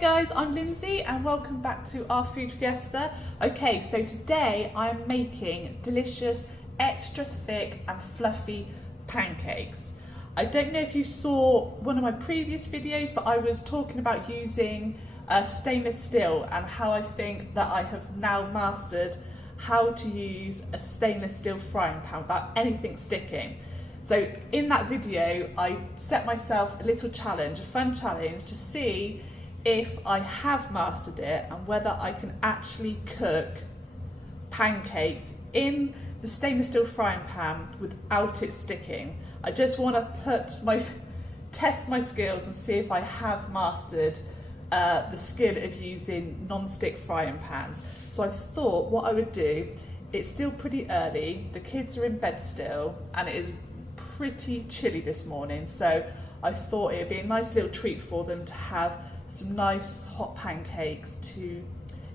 guys, I'm Lindsay and welcome back to our food fiesta. Okay, so today I'm making delicious, extra thick and fluffy pancakes. I don't know if you saw one of my previous videos, but I was talking about using stainless steel and how I think that I have now mastered how to use a stainless steel frying pan without anything sticking. So in that video, I set myself a little challenge, a fun challenge to see if I have mastered it and whether I can actually cook pancakes in the stainless steel frying pan without it sticking. I just want to test my skills and see if I have mastered the skill of using non-stick frying pans. So I thought what I would do, it's still pretty early, the kids are in bed still, and it is pretty chilly this morning, so I thought it would be a nice little treat for them to have some nice hot pancakes to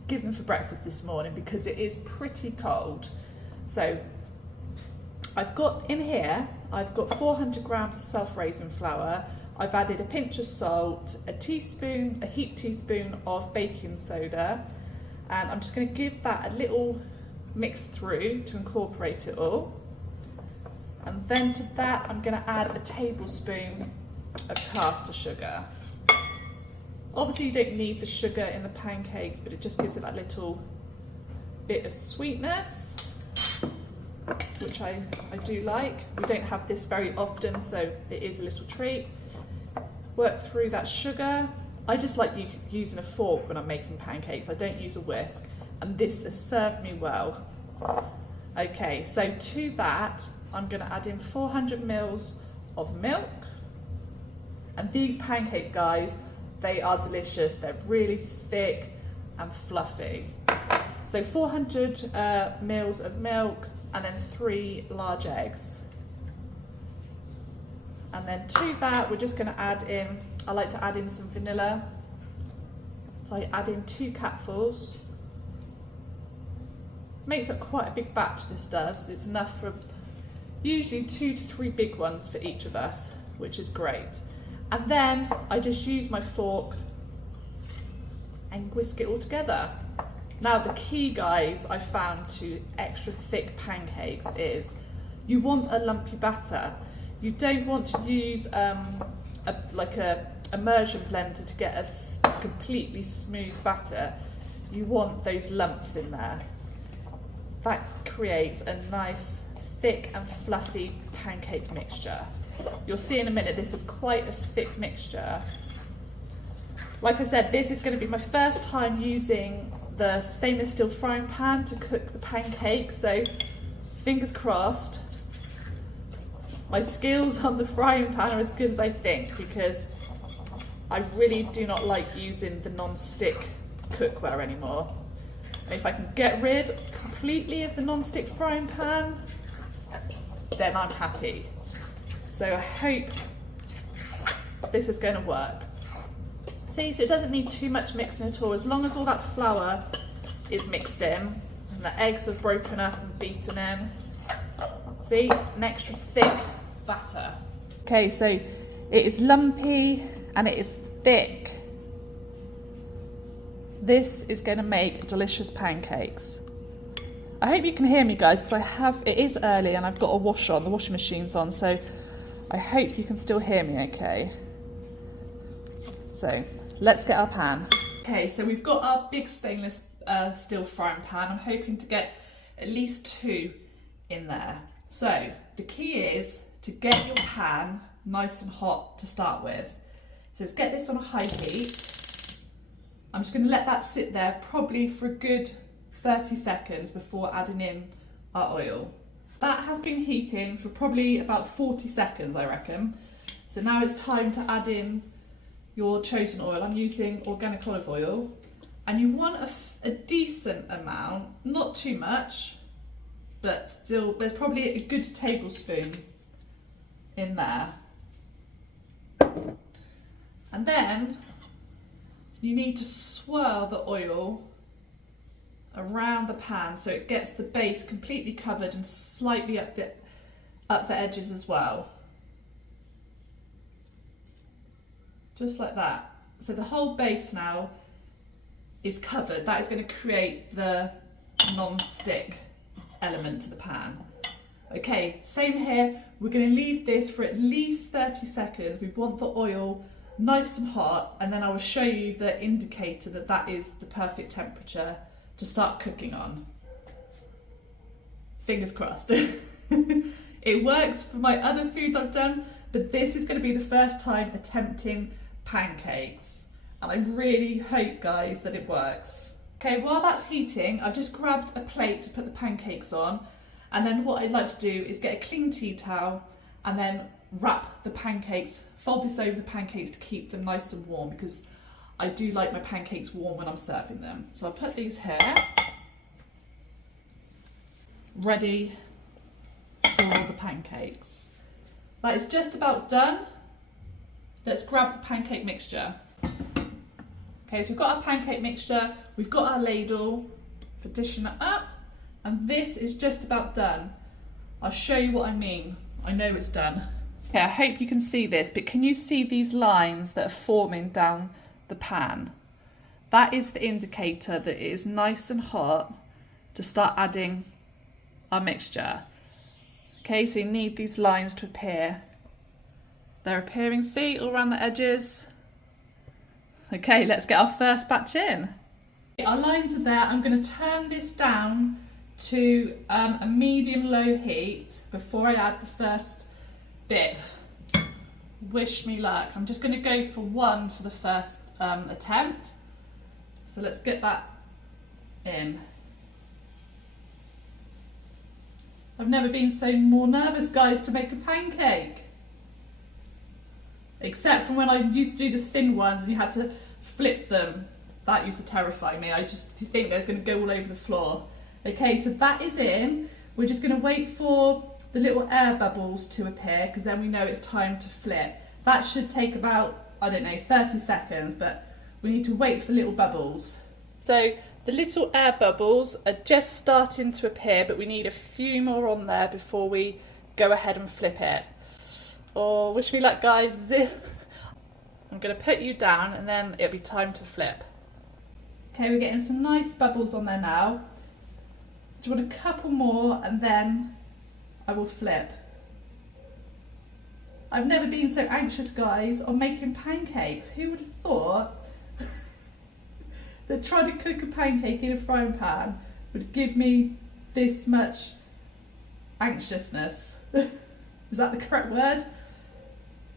give them for breakfast this morning because it is pretty cold. So I've got in here, I've got 400 grams of self-raising flour. I've added a pinch of salt, a heaped teaspoon of baking soda, and I'm just going to give that a little mix through to incorporate it all. And then to that I'm going to add a tablespoon of caster sugar. Obviously you don't need the sugar in the pancakes, but it just gives it that little bit of sweetness, which I do like. We don't have this very often, so it is a little treat. Work through that sugar. I just like using a fork when I'm making pancakes. I don't use a whisk, and this has served me well. Okay, so to that I'm going to add in 400 mils of milk, and these pancake guys, they are delicious. They're really thick and fluffy. So 400 mils of milk and then 3 large eggs. And then to that we're just going to add in, I like to add in some vanilla. So I add in 2 cupfuls. Makes it quite a big batch, this does. It's enough for usually 2 to 3 big ones for each of us, which is great. And then I just use my fork and whisk it all together. Now the key, guys, I found to extra thick pancakes is you want a lumpy batter. You don't want to use like a immersion blender to get a completely smooth batter. You want those lumps in there. That creates a nice thick and fluffy pancake mixture. You'll see in a minute this is quite a thick mixture. Like I said, this is going to be my first time using the stainless steel frying pan to cook the pancakes, so fingers crossed my skills on the frying pan are as good as I think, because I really do not like using the non-stick cookware anymore. And if I can get rid completely of the non-stick frying pan, then I'm happy. So I hope this is going to work. See, so it doesn't need too much mixing at all. As long as all that flour is mixed in and the eggs are broken up and beaten in. See, an extra thick batter. Okay, so it is lumpy and it is thick. This is going to make delicious pancakes. I hope you can hear me, guys, because it is early and I've got a wash on, the washing machine's on, so I hope you can still hear me okay. So let's get our pan. Okay, so we've got our big stainless steel frying pan. I'm hoping to get at least 2 in there. So the key is to get your pan nice and hot to start with. So let's get this on a high heat. I'm just going to let that sit there probably for a good 30 seconds before adding in our oil. That has been heating for probably about 40 seconds, I reckon. So now it's time to add in your chosen oil. I'm using organic olive oil, and you want a decent amount, not too much, but still there's probably a good tablespoon in there. And then you need to swirl the oil around the pan so it gets the base completely covered and slightly up the edges as well. Just like that. so the whole base now is covered. That is going to create the non-stick element to the pan. Okay, same here. We're going to leave this for at least 30 seconds. We want the oil nice and hot, and then I will show you the indicator that that is the perfect temperature to start cooking on. Fingers crossed. It works for my other foods I've done, but this is going to be the first time attempting pancakes, and I really hope, guys, that it works. Okay, while that's heating, I've just grabbed a plate to put the pancakes on, and then what I'd like to do is get a clean tea towel and then wrap the pancakes, fold this over the pancakes to keep them nice and warm, because I do like my pancakes warm when I'm serving them. So I'll put these here, ready for the pancakes. That is just about done. Let's grab the pancake mixture. Okay, so we've got our pancake mixture, we've got our ladle for dishing it up, and this is just about done. I'll show you what I mean. I know it's done. Okay, I hope you can see this, but can you see these lines that are forming down the pan? That is the indicator that it is nice and hot to start adding our mixture. Okay, so you need these lines to appear. They're appearing, see, all around the edges. Okay, let's get our first batch in. Our lines are there. I'm going to turn this down to a medium-low heat before I add the first bit. Wish me luck. I'm just going to go for one for the first attempt. So let's get that in. I've never been so more nervous, guys, to make a pancake. Except from when I used to do the thin ones and you had to flip them. That used to terrify me. I just think they was going to go all over the floor. Okay, so that is in. We're just going to wait for the little air bubbles to appear, because then we know it's time to flip. That should take about, I don't know, 30 seconds, but we need to wait for the little bubbles. So the little air bubbles are just starting to appear, but we need a few more on there before we go ahead and flip it. Oh, wish me luck, guys. I'm going to put you down and then it'll be time to flip. Okay, we're getting some nice bubbles on there now. Do you want a couple more and then I will flip? I've never been so anxious, guys, on making pancakes. Who would have thought that trying to cook a pancake in a frying pan would give me this much anxiousness? Is that the correct word?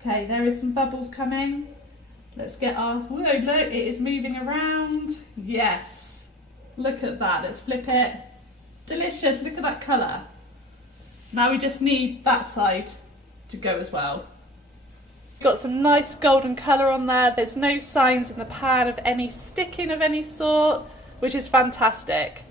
Okay, there is some bubbles coming. Let's get our, whoa, look, it is moving around. Yes, look at that. Let's flip it. Delicious, look at that colour. Now we just need that side to go as well. Got some nice golden colour on there. There's no signs in the pan of any sticking of any sort, which is fantastic.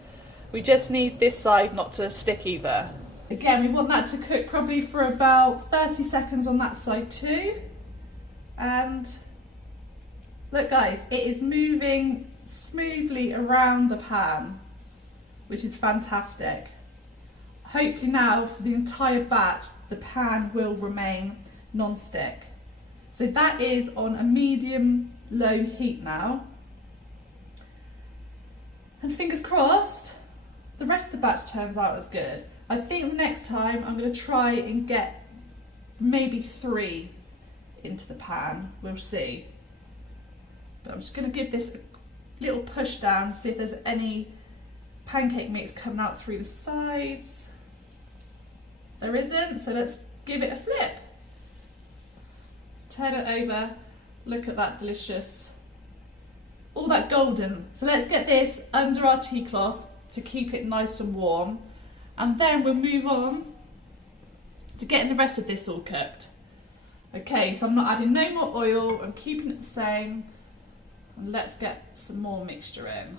We just need this side not to stick either. Again, we want that to cook probably for about 30 seconds on that side too. And look, guys, it is moving smoothly around the pan, which is fantastic. Hopefully now for the entire batch, the pan will remain non-stick. So that is on a medium-low heat now. And fingers crossed, the rest of the batch turns out as good. I think the next time I'm going to try and get maybe 3 into the pan. We'll see. But I'm just going to give this a little push down, see if there's any pancake mix coming out through the sides. There isn't, so let's give it a flip. Turn it over. Look at that delicious, all that golden. So let's get this under our tea cloth to keep it nice and warm. And then we'll move on to getting the rest of this all cooked. Okay, so I'm not adding no more oil, I'm keeping it the same. And let's get some more mixture in.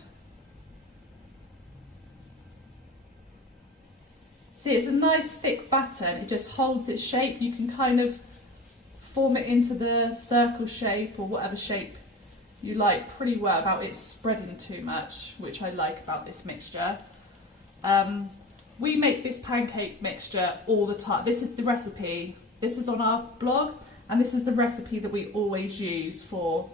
See, it's a nice thick batter, it just holds its shape. You can kind of form it into the circle shape or whatever shape you like pretty well without it spreading too much, which I like about this mixture. We make this pancake mixture all the time. This is the recipe. This is on our blog, and this is the recipe that we always use for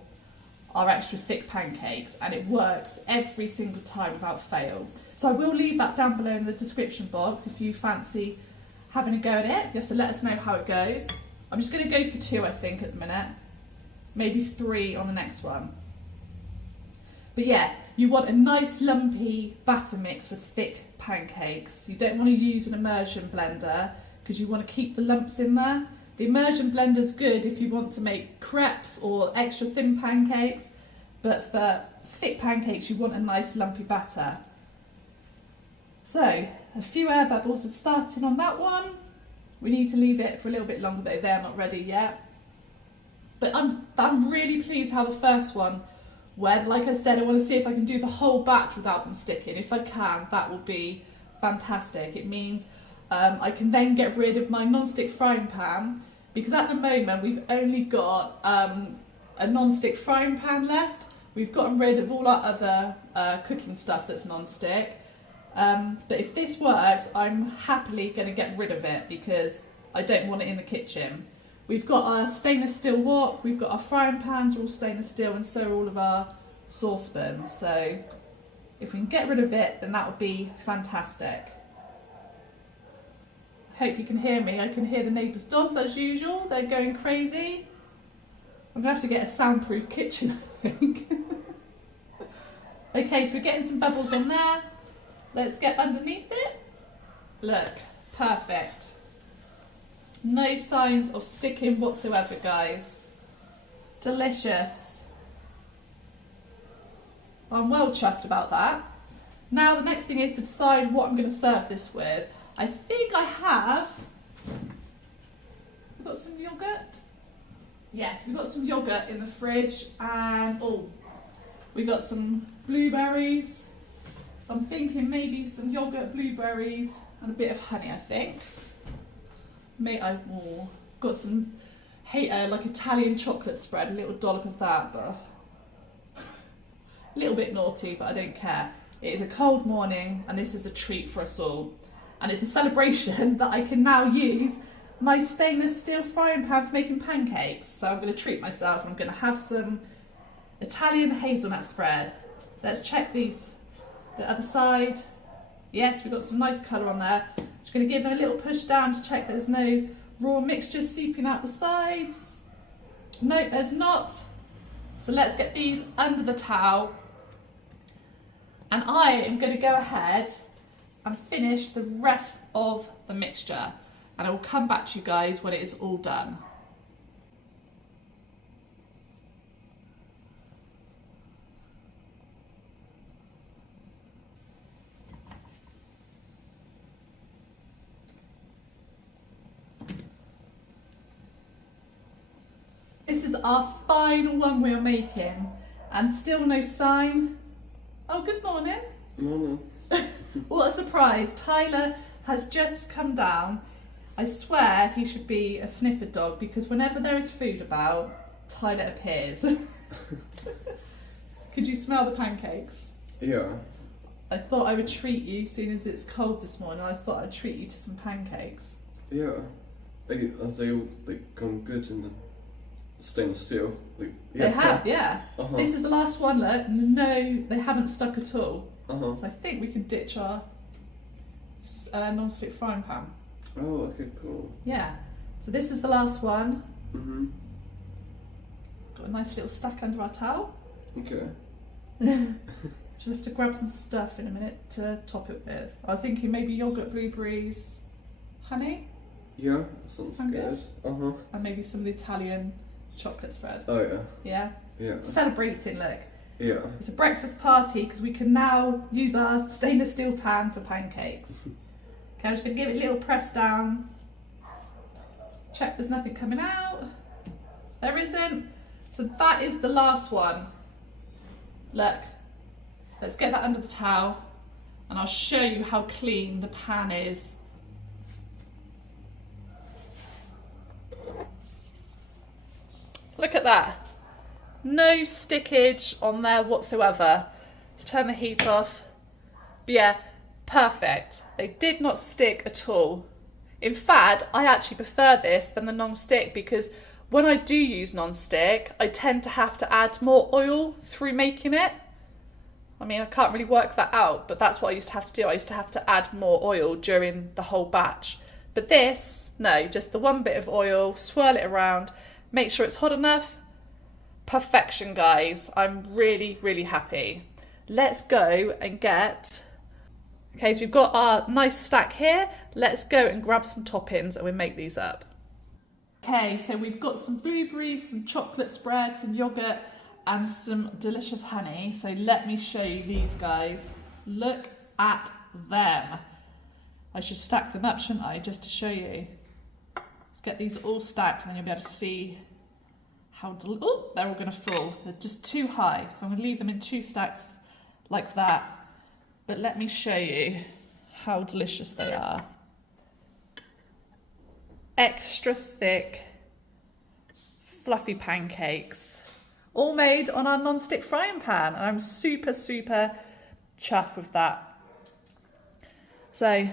our extra thick pancakes, and it works every single time without fail. So I will leave that down below in the description box if you fancy having a go at it. You have to let us know how it goes. I'm just going to go for 2, I think, at the minute. Maybe 3 on the next one. But yeah, you want a nice lumpy batter mix for thick pancakes. You don't want to use an immersion blender because you want to keep the lumps in there. The immersion blender is good if you want to make crepes or extra thin pancakes, but for thick pancakes you want a nice lumpy batter. So, a few air bubbles are starting on that one. We need to leave it for a little bit longer though, they're not ready yet. But I'm really pleased how the first one went. Like I said, I want to see if I can do the whole batch without them sticking. If I can, that will be fantastic. It means I can then get rid of my non-stick frying pan, because at the moment we've only got a non-stick frying pan left. We've gotten rid of all our other cooking stuff that's non-stick. But if this works, I'm happily going to get rid of it because I don't want it in the kitchen. We've got our stainless steel wok, we've got our frying pans are all stainless steel, and so are all of our saucepans. So if we can get rid of it, then that would be fantastic. Hope you can hear me. I can hear the neighbours' dogs as usual. They're going crazy. I'm going to have to get a soundproof kitchen, I think. Okay, so we're getting some bubbles on there. Let's get underneath it. Look, perfect. No signs of sticking whatsoever, guys. Delicious. I'm well chuffed about that. Now the next thing is to decide what I'm going to serve this with. I think I have... We've got some yoghurt? Yes, we've got some yoghurt in the fridge, and we got some blueberries. So I'm thinking maybe some yoghurt, blueberries, and a bit of honey, I think. Got some like Italian chocolate spread, a little dollop of that, but a little bit naughty, but I don't care. It is a cold morning, and this is a treat for us all. And it's a celebration that I can now use my stainless steel frying pan for making pancakes. So I'm going to treat myself, and I'm going to have some Italian hazelnut spread. Let's check these. The other side. Yes, we've got some nice colour on there. Just going to give them a little push down to check there's no raw mixture seeping out the sides. No, there's not. So let's get these under the towel. And I am going to go ahead and finish the rest of the mixture. And I will come back to you guys when it is all done. This is our final one we are making, and still no sign. Oh, good morning. Morning. What a surprise. Tyler has just come down. I swear he should be a sniffer dog, because whenever there is food about, Tyler appears. Could you smell the pancakes? Yeah. I thought I would treat you, seeing as it's cold this morning. I thought I'd treat you to some pancakes. Yeah. They all come good in the stainless steel. They have, yeah. This is the last one, look. No, they haven't stuck at all. So I think we can ditch our non-stick frying pan. Oh, okay, cool. Yeah. So this is the last one. Mhm. Got a nice little stack under our towel. Okay. Just have to grab some stuff in a minute to top it with. I was thinking maybe yoghurt, blueberries, honey. Yeah, sounds good. And maybe some of the Italian chocolate spread. Oh yeah. Yeah. Yeah. Celebrating, look. Yeah. It's a breakfast party because we can now use our stainless steel pan for pancakes. Okay, I'm just going to give it a little press down. Check there's nothing coming out. There isn't. So that is the last one. Look. Let's get that under the towel, and I'll show you how clean the pan is. Look at that. No stickage on there whatsoever. Let's turn the heat off. But yeah, perfect. They did not stick at all. In fact, I actually prefer this than the non-stick, because when I do use non-stick, I tend to have to add more oil through making it. I mean, I can't really work that out, but that's what I used to have to do. I used to have to add more oil during the whole batch. But this, no, just the one bit of oil, swirl it around, make sure it's hot enough. Perfection, guys. I'm really, really happy. Let's go and get... Okay, so we've got our nice stack here. Let's go and grab some toppings and we'll make these up. Okay, so we've got some blueberries, some chocolate spread, some yogurt, and some delicious honey. So let me show you these guys. Look at them. I should stack them up, shouldn't I, just to show you. Let's get these all stacked and then you'll be able to see how... Oh, they're all going to fall. They're just too high. So I'm going to leave them in 2 stacks like that. But let me show you how delicious they are. Extra thick, fluffy pancakes. All made on our non-stick frying pan. And I'm super, super chuffed with that. So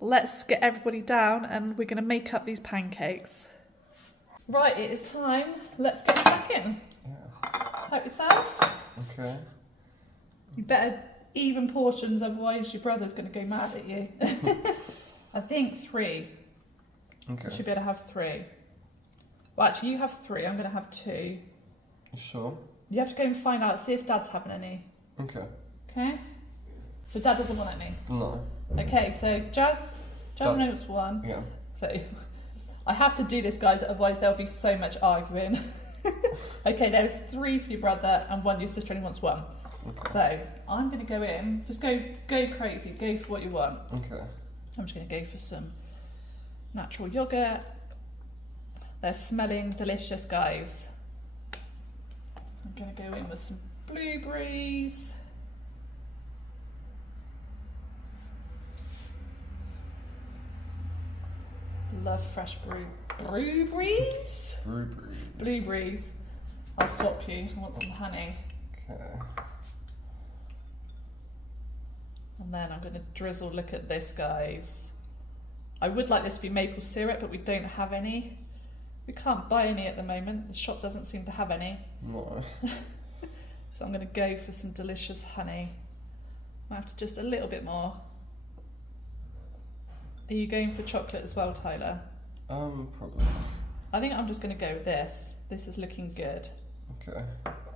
let's get everybody down and we're going to make up these pancakes. Right, it is time. Let's get stuck in. Yeah. Help yourself. Okay. You better even portions, otherwise your brother's going to go mad at you. I think 3. Okay. You should be able to have 3. Well, actually, you have 3. I'm going to have 2. You sure? You have to go and find out, see if Dad's having any. Okay. Okay? So Dad doesn't want any? No. Okay, so Jazz knows 1. Yeah. So I have to do this, guys, otherwise there'll be so much arguing. Okay, there's 3 for your brother and 1 your sister only wants 1. Okay. So I'm going to go in, just go crazy, go for what you want. Okay. I'm just going to go for some natural yogurt. They're smelling delicious, guys. I'm going to go in with some blueberries. Love fresh blueberries. Blueberries. I'll swap you. I want some honey. Okay. And then I'm going to drizzle. Look at this, guys. I would like this to be maple syrup, but we don't have any. We can't buy any at the moment. The shop doesn't seem to have any. No. So I'm going to go for some delicious honey. I have to just a little bit more. Are you going for chocolate as well, Tyler? Probably. I think I'm just going to go with this. This is looking good. Okay.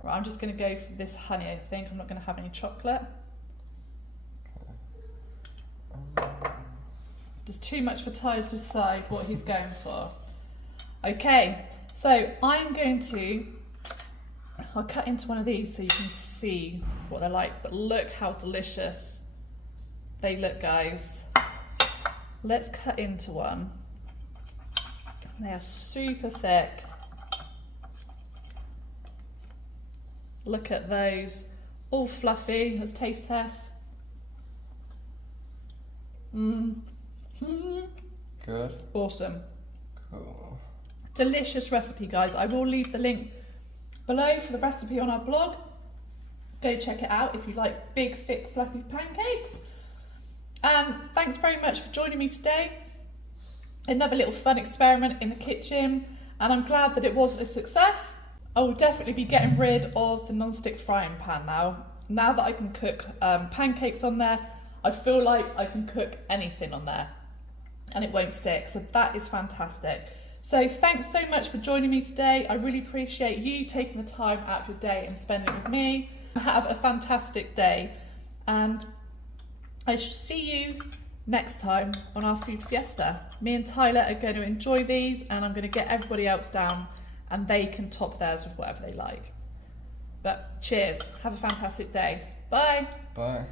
Right, I'm just going to go for this honey, I think. I'm not going to have any chocolate. There's too much for Tyler to decide what he's going for. Okay, so I'm going to... I'll cut into one of these so you can see what they're like. But look how delicious they look, guys. Let's cut into one. They are super thick. Look at those, all fluffy. Let's taste test. Good. Awesome. Cool. Delicious recipe, guys. I will leave the link below for the recipe on our blog. Go check it out if you like big, thick, fluffy pancakes. And thanks very much for joining me today. Another little fun experiment in the kitchen, and I'm glad that it was a success. I will definitely be getting rid of the non-stick frying pan now. Now that I can cook pancakes on there, I feel like I can cook anything on there and it won't stick. So that is fantastic. So thanks so much for joining me today. I really appreciate you taking the time out of your day and spending it with me. Have a fantastic day, and I shall see you next time on our food fiesta. Me and Tyler are going to enjoy these, and I'm going to get everybody else down and they can top theirs with whatever they like. But cheers, have a fantastic day. Bye. Bye.